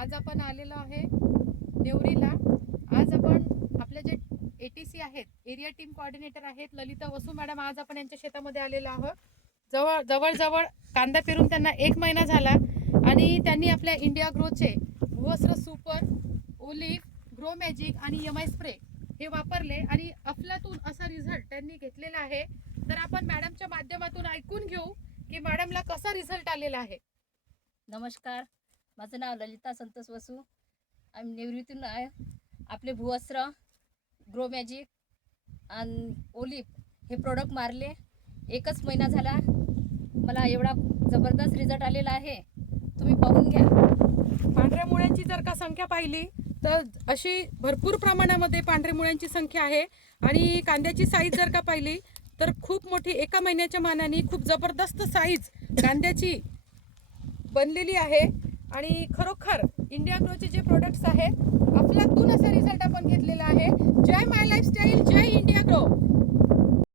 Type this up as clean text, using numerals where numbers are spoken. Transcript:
आज आपण आलेलो आहे नेवरीला। आज आपण आपले जे ATC आहेत, एरिया टीम कोऑर्डिनेटर आहेत ललिता वसू मॅडम, आज आपण यांच्या शेतामध्ये आलेलो आहोत। जवळ कांदा पेरून त्यांना 1 महिना झाला आणि त्यांनी आपल्या इंडिया ग्रोचे भूवस्त्र सुपर, ओलिव्ह, ग्रो मॅजिक आणि MI स्प्रे हे वापरले आणि अफलातून असा रिझल्ट त्यांनी घेतलेला आहे। तर आपण मॅडमच्या माध्यमातून ऐकून घेऊ की मॅडमला कसा रिझल्ट आलेला आहे। नमस्कार, माझं नाव ललिता संतोष वसू। आम्ही नेवरीतून आहे। आपले भूवस्त्र, ग्रो मॅजिक आणि ओलिव्ह हे प्रोडक्ट मारले। 1च महिना झाला, मला एवढा जबरदस्त रिझल्ट आलेला आहे, तुम्ही पाहून घ्या। पांढऱ्या मुळ्यांची जर का संख्या पाहिली तर अशी भरपूर प्रमाणामध्ये पांढऱ्या मुळ्यांची संख्या आहे आणि कांद्याची साईज जर का पाहिली तर खूप मोठी, 1 महिन्याच्या मानाने खूप जबरदस्त साईज कांद्याची बनलेली आहे। आणि खरोखर इंडिया ग्रोचे जे प्रोडक्ट्स आहेत अफलातून असा रिझल्ट आपण घेतलेला आहे। जय माय लाईफस्टाईल, जय इंडिया ग्रो।